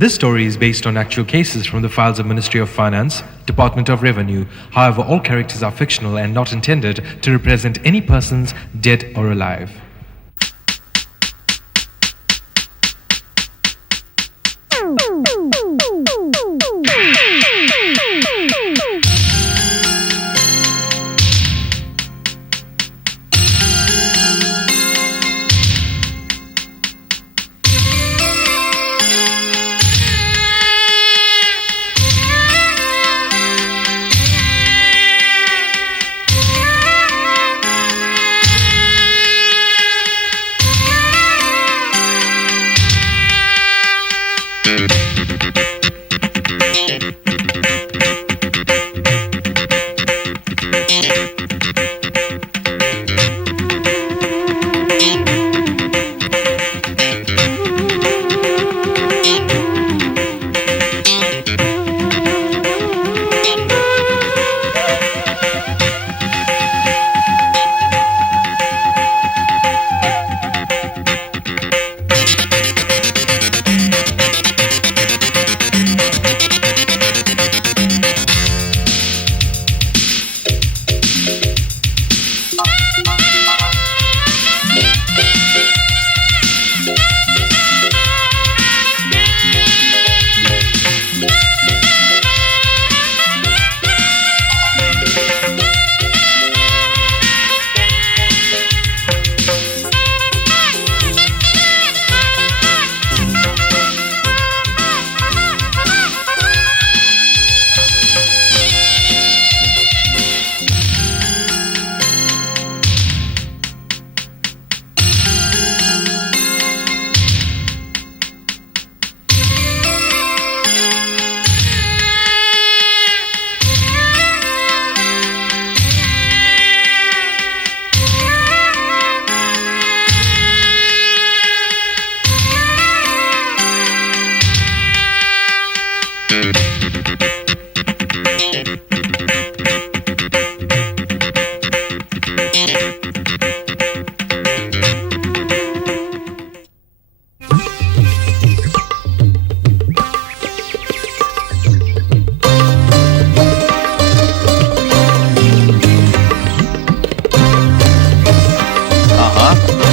This story is based on actual cases from the files of Ministry of Finance, Department of Revenue. However, all characters are fictional and not intended to represent any persons dead or alive.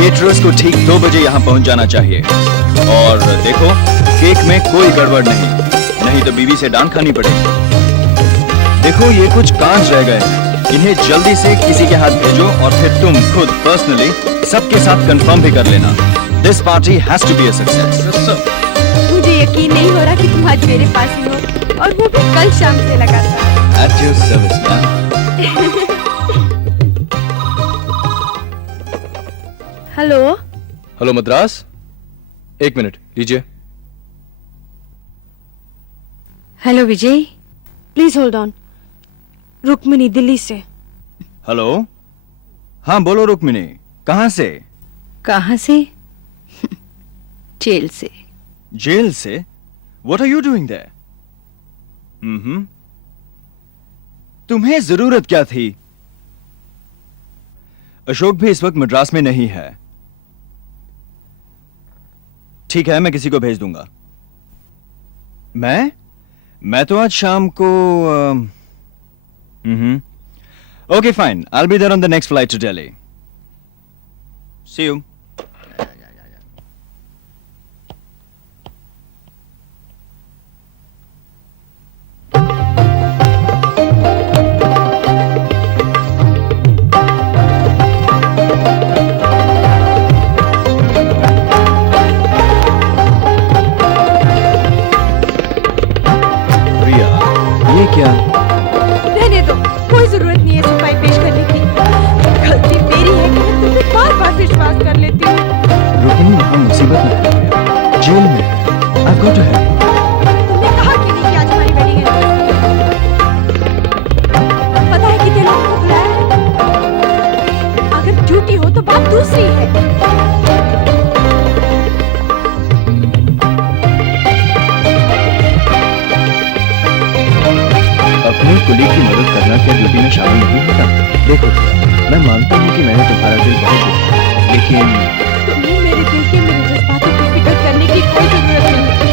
Caterers को ठीक 2 बजे यहाँ पहुँच जाना चाहिए। और देखो, cake में कोई गड़बड़ नहीं तो बीवी से डांट खानी पड़ेगी। देखो, ये कुछ कांच रह गए, इन्हें जल्दी से किसी के हाथ भेजो और फिर तुम खुद पर्सनली सबके साथ कंफर्म भी कर लेना। This party has to be a success. मुझे यकीन नहीं हो रहा कि तुम आज मेरे पास ही हो, और वो भी कल शाम से लगातार। At your service ma'am. Hello hello Madras, 1 minute लीजिए। Hello Vijay, please hold on. Rukmini, Delhi से। हेलो, हाँ बोलो रुक्मिनी, कहाँ से? कहाँ से? जेल से। जेल से? What are you doing there? तुम्हें जरूरत क्या थी? अशोक भी इस वक्त मद्रास में नहीं है। ठीक है, मैं किसी को भेज दूंगा। मैं तो आज शाम को okay fine, I will be there on the next flight to Delhi. See you. रहने दो, कोई जरूरत नहीं है सफाई पेश करने की। गलती मेरी है कि मैं तुम्हें बार-बार विश्वास कर लेती हूँ। रुक्मिनी, यहाँ मुसीबत में है, जेल में है। I've got to help you। तुमने कहा क्यों नहीं कि आज हमारी वेडिंग है? पता है कितने लोगों को बुलाया है? अगर झूठी हो तो बात दूसरी है। अपने कुलीग की मदद करना क्या ड्यूटी में शामिल नहीं होता? देखो, मैं मानता हूँ कि मैंने तुम्हारा दिल बहुत दुखाया, लेकिन तुम्हें मेरे दिल के मेरे जज्बातों की फिक्र करने की कोई जरूरत नहीं।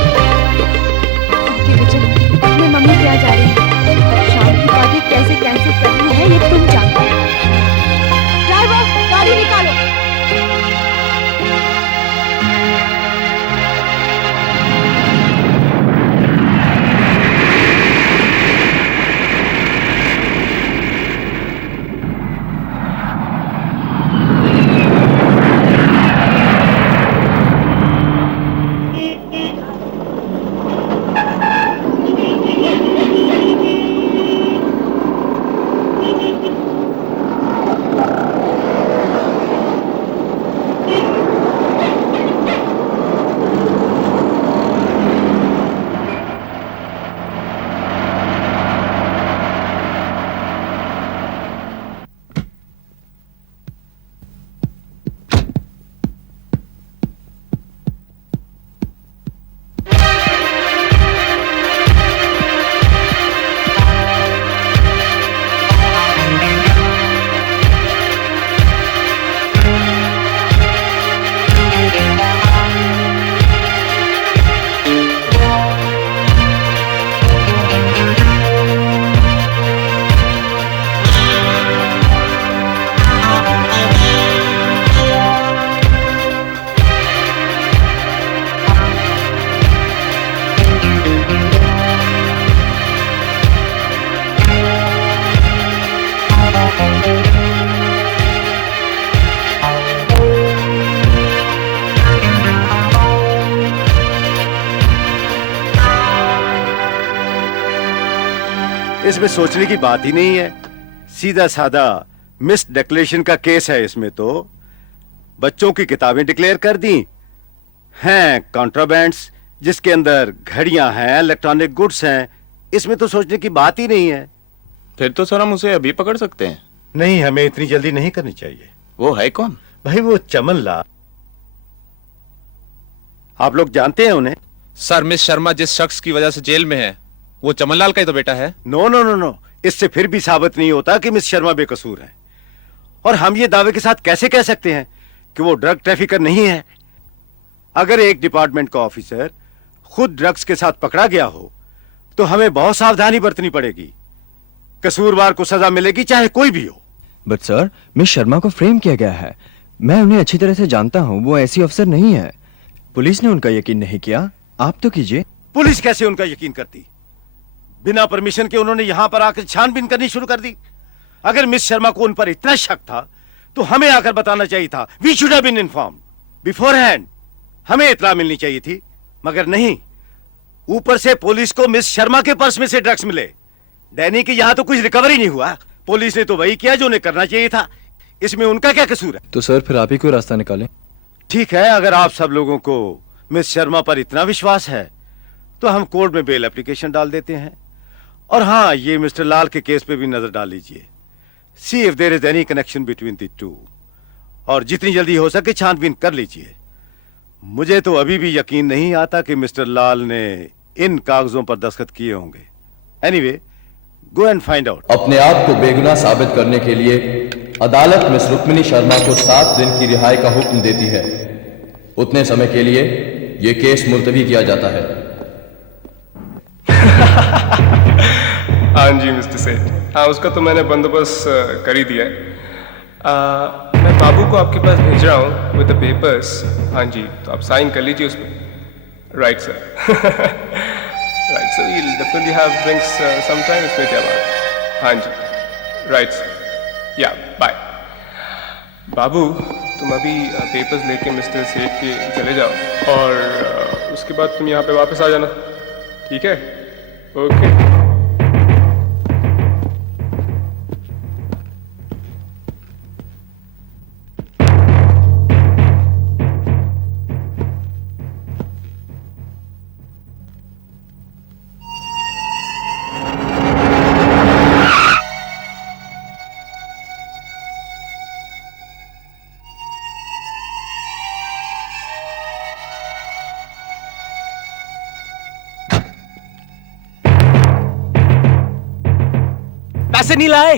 इसमें सोचने की बात ही नहीं है। सीधा साधा मिस डिक्लेरेशन का केस है। इसमें तो बच्चों की किताबें डिक्लेयर कर दी हैं, कॉन्ट्राबैंड्स जिसके अंदर घड़ियां हैं, इलेक्ट्रॉनिक गुड्स हैं। इसमें तो सोचने की बात ही नहीं है। फिर तो सर हम उसे अभी पकड़ सकते हैं। नहीं, हमें इतनी जल्दी नहीं करनी चाहिए। वो है कौन? भाई वो चमन लाल, आप लोग जानते हैं उन्हें? सर, मिस शर्मा जिस शख्स की वजह से जेल में है वो चमनलाल का ही तो बेटा है। नो नो नो नो, इससे फिर भी साबित नहीं होता कि मिस शर्मा बेकसूर है। और हम ये दावे के साथ कैसे कह सकते हैं कि वो ड्रग ट्रैफिकर नहीं है? अगर एक डिपार्टमेंट का ऑफिसर खुद ड्रग्स के साथ पकड़ा गया हो तो हमें बहुत सावधानी बरतनी पड़ेगी। कसूरवार को सजा मिलेगी चाहे कोई भी हो। बट सर, मिस शर्मा को फ्रेम किया गया है। मैं उन्हें अच्छी तरह से जानता हूँ, वो ऐसी अफसर नहीं है। पुलिस ने उनका यकीन नहीं किया, आप तो कीजिए। पुलिस कैसे उनका यकीन करती? बिना परमिशन के उन्होंने यहां पर आकर छानबीन करनी शुरू कर दी। अगर मिस शर्मा को उन पर इतना शक था तो हमें आकर बताना चाहिए था। We should have been informed beforehand. हमें इत्तला मिलनी चाहिए थी, मगर नहीं। ऊपर से पुलिस को मिस शर्मा के पर्स में से ड्रग्स मिले। डैनी के यहां तो कुछ रिकवरी नहीं हुआ। पुलिस ने तो वही किया जो उन्हें करना चाहिए था। इसमें उनका क्या कसूर है? तो सर फिर आप ही कोई रास्ता निकालें। ठीक है, अगर आप सब लोगों को मिस शर्मा पर इतना विश्वास है तो हम कोर्ट में बेल एप्लीकेशन डाल देते हैं। और हाँ, ये मिस्टर लाल के केस पे भी नजर डाल लीजिए। See if there is any connection between the two, और जितनी जल्दी हो सके छानबीन कर लीजिए। मुझे तो अभी भी यकीन नहीं आता कि मिस्टर लाल ने इन कागजों पर दस्तखत किए होंगे। Anyway, go and find out. अपने आप को बेगुनाह साबित करने के लिए अदालत मिस रुक्मिनी शर्मा को 7 दिन की रिहाई का हुक्म देती है। उतने समय के लिए यह केस मुलतवी किया जाता है। हाँ जी मिस्टर सेठ, हाँ उसका तो मैंने बंदोबस्त कर ही दिया है। मैं बाबू को आपके पास भेज रहा हूँ विद द पेपर्स। हाँ जी, तो आप साइन कर लीजिए उस पर। Right sir. Right sir, we'll definitely have drinks some time. इसमें क्या बात। हाँ जी, राइट सर, या बाय। बाबू, तुम अभी पेपर्स लेके मिस्टर सेठ के चले जाओ और उसके बाद तुम यहाँ पे वापस आ जाना, ठीक है? ओके। पैसे नहीं लाए।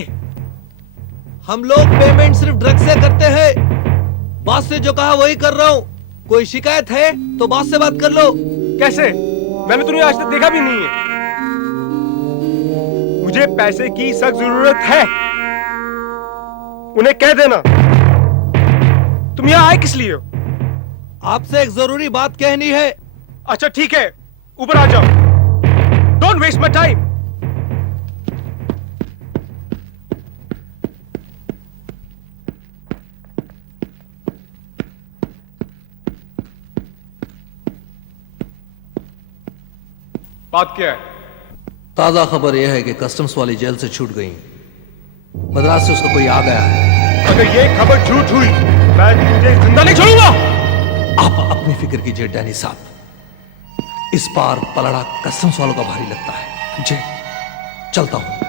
हम लोग पेमेंट सिर्फ ड्रग्स से करते हैं। बॉस से जो कहा वही कर रहा हूँ। कोई शिकायत है तो बॉस से बात कर लो। कैसे? मैंने तुम्हें आज तक देखा भी नहीं है। मुझे पैसे की सख्त जरूरत है, उन्हें कह देना। तुम यहाँ आए किस लिए हो? आपसे एक जरूरी बात कहनी है। अच्छा ठीक है, ऊपर आ जाओ। Don't waste my time. बात क्या है? ताजा खबर यह है कि कस्टम्स वाली जेल से छूट गई। मद्रास से उसका कोई आ गया है। अगर ये खबर झूठ हुई मैं तुझे जिंदा नहीं छोड़ूंगा। आप अपनी फिक्र कीजिए डैनी साहब। इस बार पलड़ा कस्टम्स वालों का भारी लगता है। मुझे चलता हूं।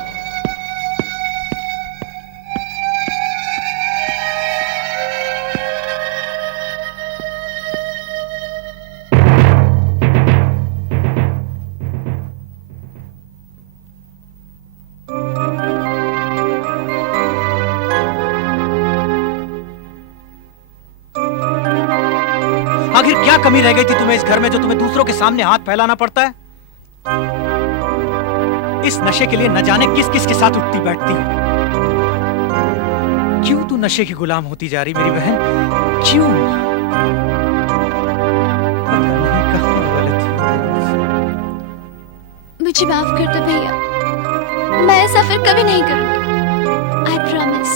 आखिर क्या कमी रह गई थी तुम्हें इस घर में जो तुम्हें दूसरों के सामने हाथ फैलाना पड़ता है? इस नशे के लिए न जाने किस किस के साथ उठती बैठती। क्यों तू नशे की गुलाम होती जा रही मेरी बहन? क्यों? पता नहीं कहाँ गलती है मुझसे। मुझे माफ कर दो भैया, मैं ऐसा फिर कभी नहीं करूंगी। I promise.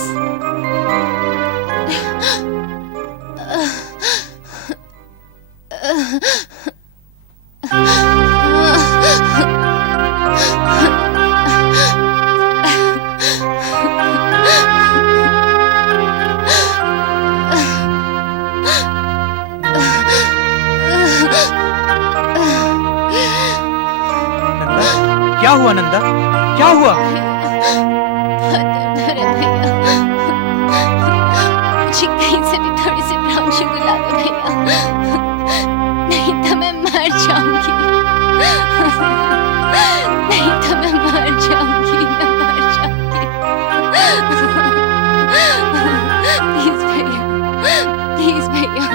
क्या हुआ नंदा? क्या हुआ? बहुत दर्द हो रहा है भैया। मुझे कहीं से भी थोड़ी सी ब्राउन शुगर ला दो भैया, नहीं तो मैं मर जाऊंगी। नहीं तो मैं मर जाऊंगी, मैं मर जाऊंगी। प्लीज भैया, प्लीज भैया।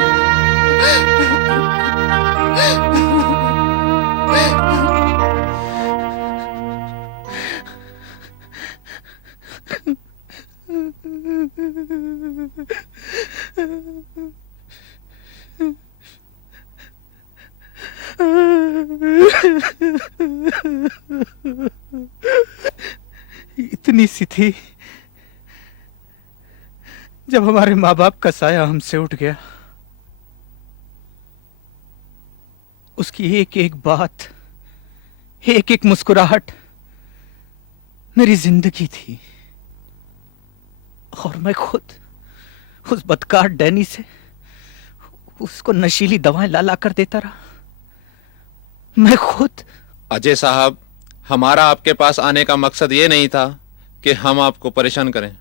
इतनी सी थी जब हमारे माँ बाप का साया हमसे उठ गया। उसकी एक एक बात, एक एक मुस्कुराहट मेरी जिंदगी थी। और मैं खुद उस बदकार डैनी से उसको नशीली दवाएं ला ला कर देता रहा। मैं खुद। अजय साहब, हमारा आपके पास आने का मकसद ये नहीं था कि हम आपको परेशान करें।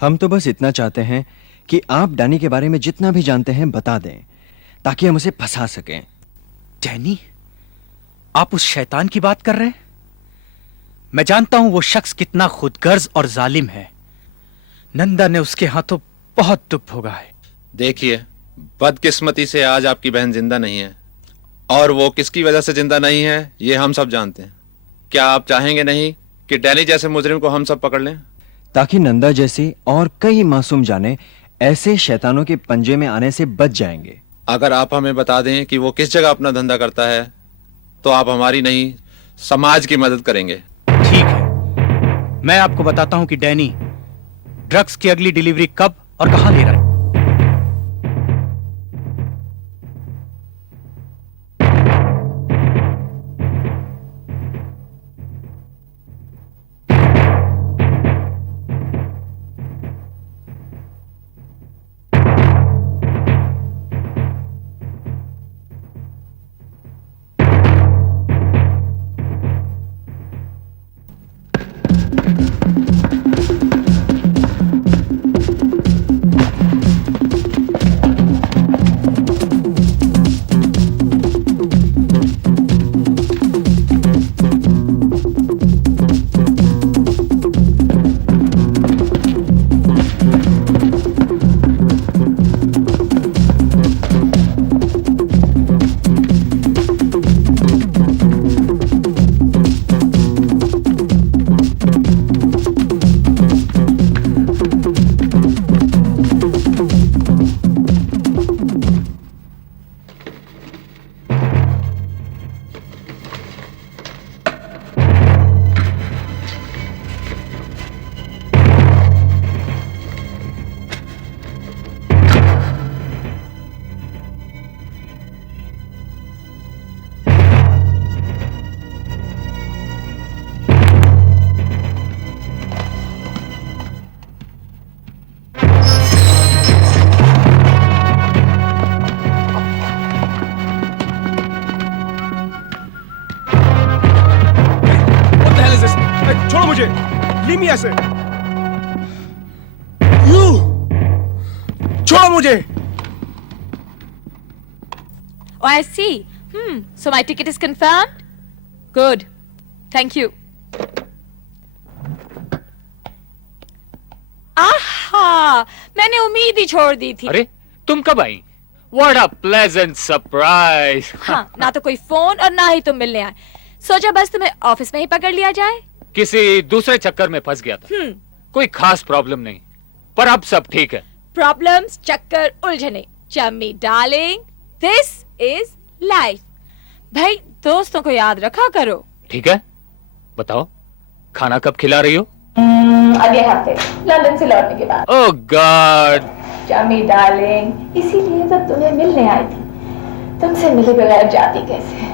हम तो बस इतना चाहते हैं कि आप डैनी के बारे में जितना भी जानते हैं बता दें, ताकि हम उसे फंसा सकें। डैनी? आप उस शैतान की बात कर रहे हैं? मैं जानता हूं वो शख्स कितना खुदगर्ज और जालिम है। नंदा ने उसके हाथों बहुत दुख भोगा है। देखिए, बदकिस्मती से आज आपकी बहन जिंदा नहीं है, और वो किसकी वजह से जिंदा नहीं है ये हम सब जानते हैं। क्या आप चाहेंगे नहीं कि डैनी जैसे मुजरिम को हम सब पकड़ लें, ताकि नंदा जैसी और कई मासूम जाने ऐसे शैतानों के पंजे में आने से बच जाएंगे। अगर आप हमें बता दें कि वो किस जगह अपना धंधा करता है, तो आप हमारी नहीं समाज की मदद करेंगे। ठीक है, मैं आपको बताता हूं कि डैनी ड्रग्स की अगली डिलीवरी कब और कहां ले रहा है। छोड़ो मुझे, लीव मी ऐसे। छोड़ो मुझे। Oh, I see. So my ticket is confirmed? Good. Thank you. आहा, मैंने उम्मीद ही छोड़ दी थी। अरे, तुम कब आई? What a pleasant surprise. हाँ, ना तो कोई फोन और ना ही तुम मिलने आए। सोचा बस तुम्हें ऑफिस में ही पकड़ लिया जाए। किसी दूसरे चक्कर में फंस गया था। कोई खास प्रॉब्लम नहीं, पर अब सब ठीक है। प्रॉब्लम्स, चक्कर, उलझने। Chammi darling, this is life. भाई, दोस्तों को याद रखा करो। ठीक है, बताओ खाना कब खिला रही हो? अगले हफ्ते लंदन से लौटने के बाद। ओह गॉड। चम्मी डार्लिंग, इसीलिए तो तुम्हें मिलने आई थी। तुमसे मिले बगैर जाती कैसे?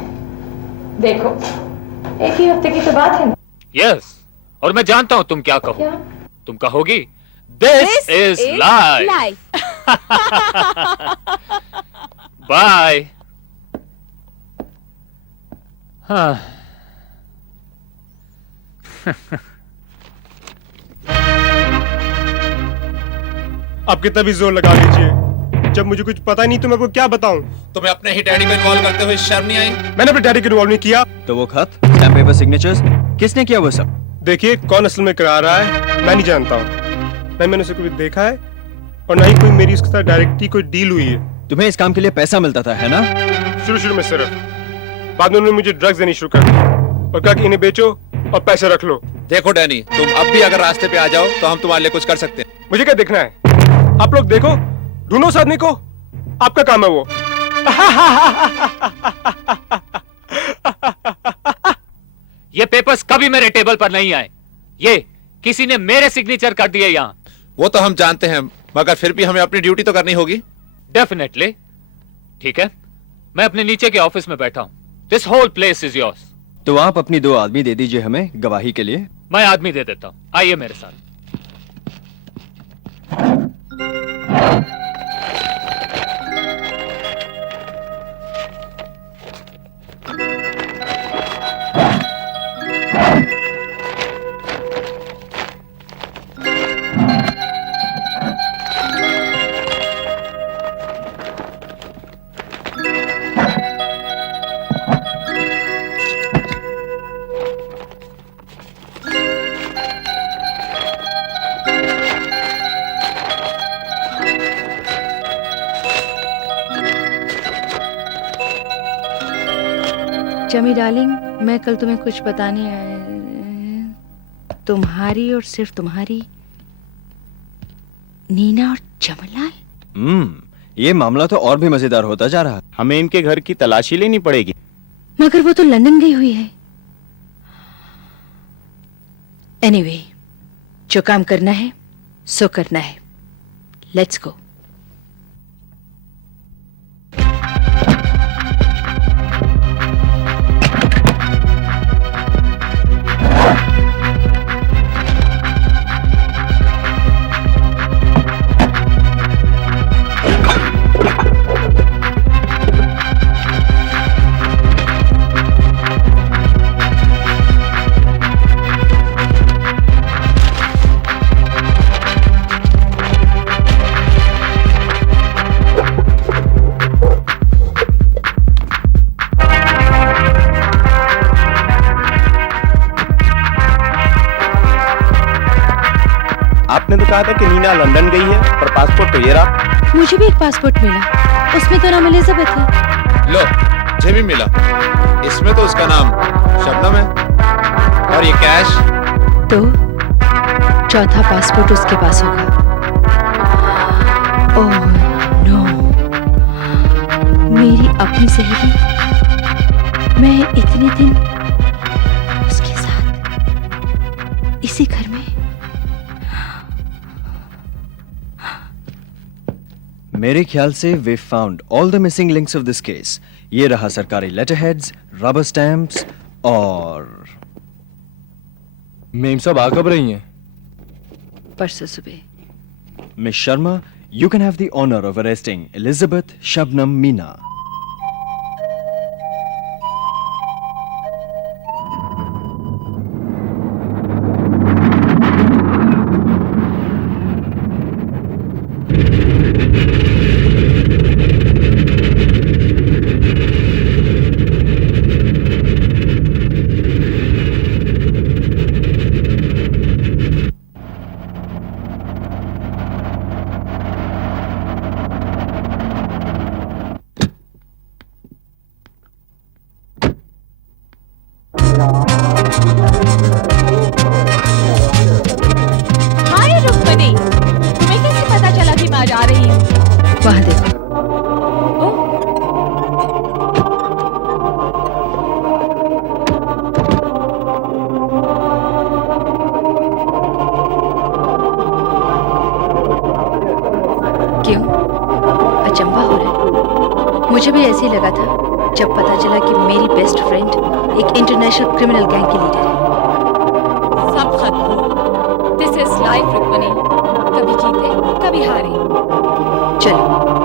देखो, एक ही हफ्ते की तो बात है ना। यस, और मैं जानता हूँ तुम क्या कहो। तुम कहोगी दिस इज लाइफ। बाय। हाँ, आप कितना भी जोर लगा लीजिए, जब मुझे कुछ पता नहीं तो मैं आपको क्या बताऊं? तुम्हें अपने ही डैडी को इन्वॉल्व करते हुए शर्म नहीं आई? मैंने अपने डैडी को इन्वॉल्व नहीं किया। तो वो खत, स्टैम्प पेपर, सिग्नेचर्स किसने किया वो सब? देखिए, कौन असल में करा रहा है मैं नहीं जानता हूँ। न मैंने उसे कभी देखा है और न ही कोई मेरी उसके साथ डायरेक्टली कोई डील हुई है। तुम्हें इस काम के लिए पैसा मिलता था, है ना? शुरू में सिर्फ, बाद में उन्होंने मुझे ड्रग्स देनी शुरू कर दी और कहा कि इन्हें बेचो और पैसे रख लो। देखो डैनी, तुम अब भी अगर रास्ते पे आ जाओ तो हम तुम्हारे लिए कुछ कर सकते हैं। मुझे क्या देखना है? आप लोग देखो, ढूंढो उस आदमी को, आपका काम है वो। ये पेपर्स कभी मेरे टेबल पर नहीं आए, ये किसी ने मेरे सिग्नेचर कर दिए यहाँ। वो तो हम जानते हैं, मगर फिर भी हमें अपनी ड्यूटी तो करनी होगी। डेफिनेटली। ठीक है, मैं अपने नीचे के ऑफिस में बैठा हूं। This whole place is yours. तो आप अपनी 2 आदमी दे दीजिए हमें गवाही के लिए। मैं आदमी दे देता हूं, आइए मेरे साथ। जमी डार्लिंग, मैं कल तुम्हें कुछ बताने आया। तुम्हारी और सिर्फ तुम्हारी नीना और चमनलाल। ये मामला तो और भी मजेदार होता जा रहा है। हमें इनके घर की तलाशी लेनी पड़ेगी। मगर वो तो लंदन गई हुई है। एनीवे, जो काम करना है सो करना है। Let's go. आपने तो कहा था कि नीना लंदन गई है, पर पासपोर्ट तो ये रहा। मुझे भी एक पासपोर्ट मिला, उसमें तो नाम एलिजाबेथ है। लो, मुझे भी मिला, इसमें तो उसका नाम शबनम है। और ये कैश? तो चौथा पासपोर्ट उसके पास होगा। ओह नो, मेरी अपनी सहेली, मैं इतने दिन उसके साथ इसी घर में। मेरे ख्याल से we found all the missing links of this case. ये रहा सरकारी लेटरहेड्स, रबर स्टैम्प्स और मेम साहब आ कब रही हैं? परसों सुबह। Miss Sharma, you can have the honor of arresting Elizabeth Shabnam Meena. हाय रुक्मणी, तुम्हें कैसे पता चला कि मैं आज आ रही हूँ? वहाँ देखो। क्यों? अचंभा हो रहा है? मुझे भी ऐसे ही लगा था जब पता चला कि मेरी बेस्ट फ्रेंड एक इंटरनेशनल क्रिमिनल गैंग की लीडर है। सब खत्म हुआ। दिस इज लाइफ रुक्मणी, कभी जीते कभी हारे। चलो